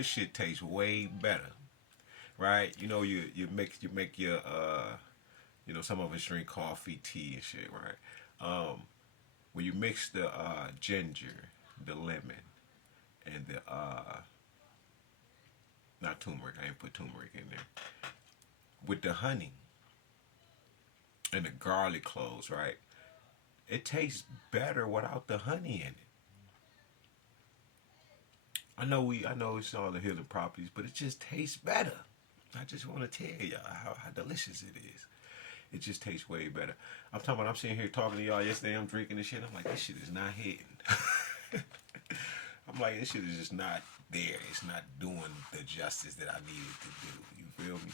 this shit tastes way better, right? You know, you make your you know, some of us drink coffee, tea, and shit, right? When you mix the ginger, the lemon, and the not turmeric, I ain't put turmeric in there, with the honey and the garlic cloves, right? It tastes better without the honey in it. I know it's all the healing properties, but it just tastes better. I just want to tell y'all how delicious it is. It just tastes way better. I'm talking about, I'm sitting here talking to y'all yesterday, I'm drinking this shit. I'm like, this shit is not hitting. I'm like, this shit is just not there. It's not doing the justice that I needed to do. You feel me?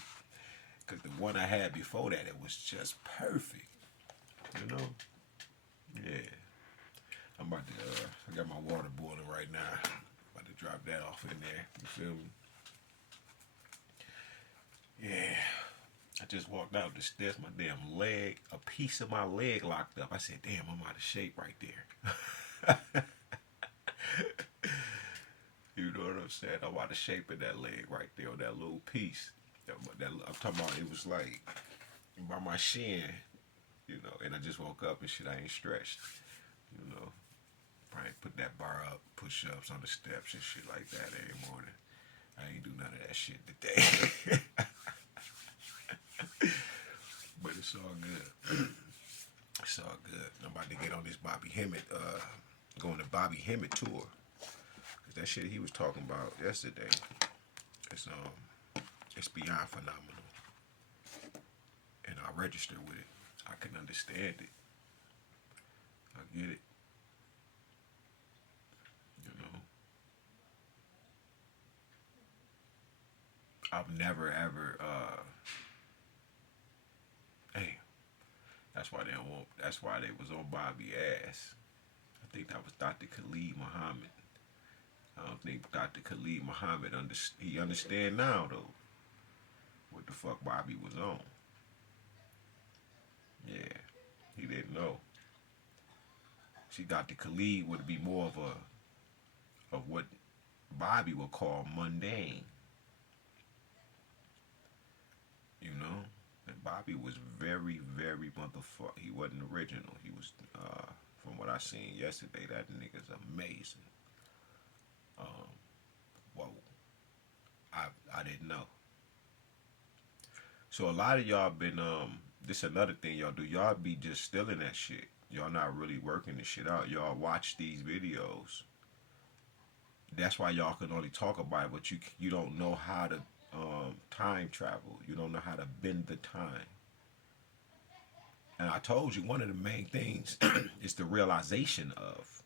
Because the one I had before that, it was just perfect. You know? Yeah. I'm about to, I got my water boiling right now. About to drop that off in there. You feel me? Yeah. I just walked out the stairs, my damn leg, a piece of my leg locked up. I said, damn, I'm out of shape right there. You know what I'm saying? I'm out of shape in that leg right there, on that little piece. I'm talking about, it was like by my shin, you know, and I just woke up and shit, I ain't stretched, you know. Probably put that bar up, push ups on the steps and shit like that every morning. I ain't do none of that shit today. But it's all good. It's all good. I'm about to get on this Bobby Hemmett, going to Bobby Hemmett tour. Cause that shit he was talking about yesterday, it's beyond phenomenal. And I register with it. I can understand it. I get it. You know, I've never ever. Hey, that's why they don't want. That's why they was on Bobby ass. I think that was Dr. Khalid Muhammad. I don't think Dr. Khalid Muhammad he understand now though what the fuck Bobby was on. Yeah, he didn't know. See, Dr. Khalid would be more of what Bobby would call mundane. You know, and Bobby was very, very motherfucker. He wasn't original. He was, from what I seen yesterday, that nigga's amazing. Um, whoa, I didn't know. So a lot of y'all been this another thing y'all do. Y'all be just stealing that shit. Y'all not really working this shit out. Y'all watch these videos. That's why y'all can only talk about it, but you don't know how to time travel. You don't know how to bend the time. And I told you one of the main things is the realization of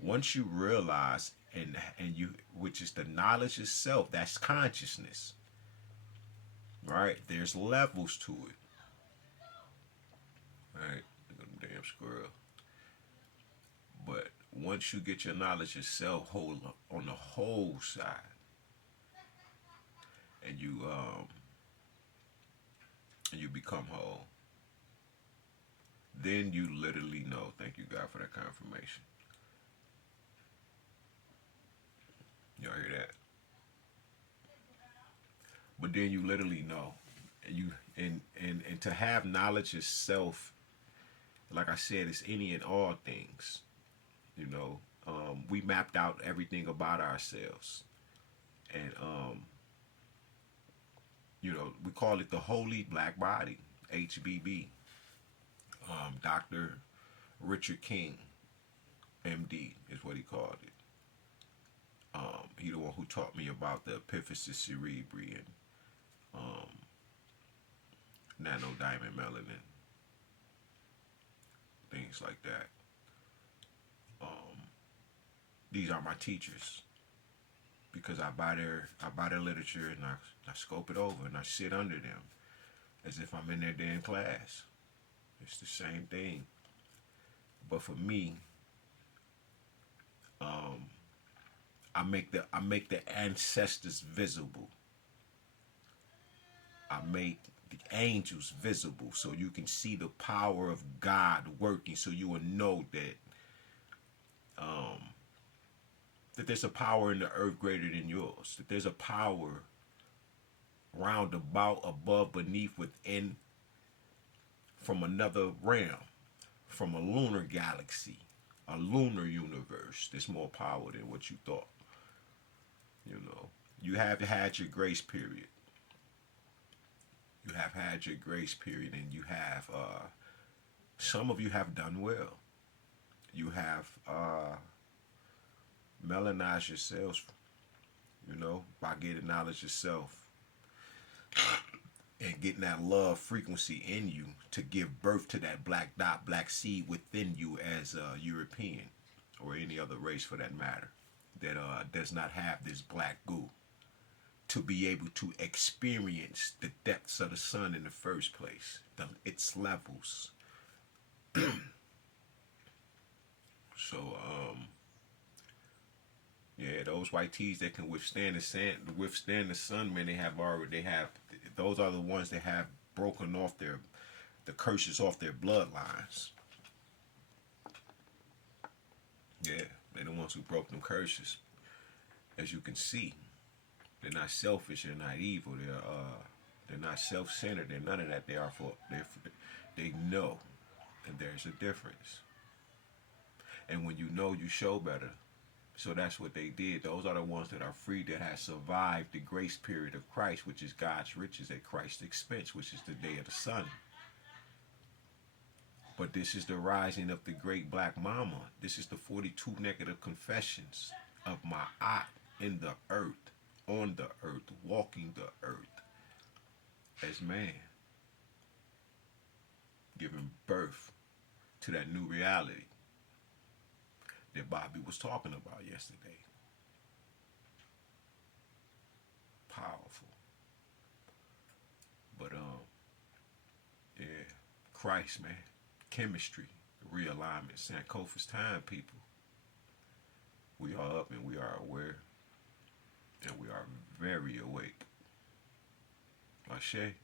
once you realize and you which is the knowledge itself, that's consciousness. Right? There's levels to it. Right? Look at them damn squirrel. But once you get your knowledge yourself whole on the whole side and you become whole, then you literally know. Thank you God for that confirmation. Y'all hear that? But then you literally know. And you and to have knowledge itself, like I said, it's any and all things. You know, we mapped out everything about ourselves, and you know, we call it the Holy Black Body, HBB. Dr. Richard King, MD, is what he called it. He the one who taught me about the epiphysis cerebri and um, nanodiamond melanin, things like that. Um, these are my teachers because I buy their literature and I scope it over and I sit under them as if I'm in their damn class. It's the same thing. But for me, um, I make the ancestors visible. I make the angels visible so you can see the power of God working, so you will know that that there's a power in the earth greater than yours. That there's a power round about, above, beneath, within, from another realm, from a lunar galaxy, a lunar universe. There's more power than what you thought. You know, you have had your grace period. You have had your grace period, and you have, some of you have done well. You have melanized yourselves, you know, by getting knowledge yourself and getting that love frequency in you to give birth to that black dot, black seed within you as a European or any other race for that matter that does not have this black goo to be able to experience the depths of the sun in the first place, its levels. So, yeah, those white tees that can withstand the sand, withstand the sun, man, those are the ones that have broken off the curses off their bloodlines. Yeah, they're the ones who broke them curses. As you can see, they're not selfish, they're not evil, they're not self-centered, they're none of that. They know that there's a difference. And when you know, you show better. So that's what they did. Those are the ones that are free, that have survived the grace period of Christ, which is God's riches at Christ's expense, which is the day of the sun. But this is the rising of the great black mama. This is the 42 negative confessions of my aunt in the earth, on the earth, walking the earth as man, giving birth to that new reality that Bobby was talking about yesterday. Powerful. But yeah, Christ, man. Chemistry, realignment, Sankofa's time, people. We are up and we are aware. And we are very awake. Ashe.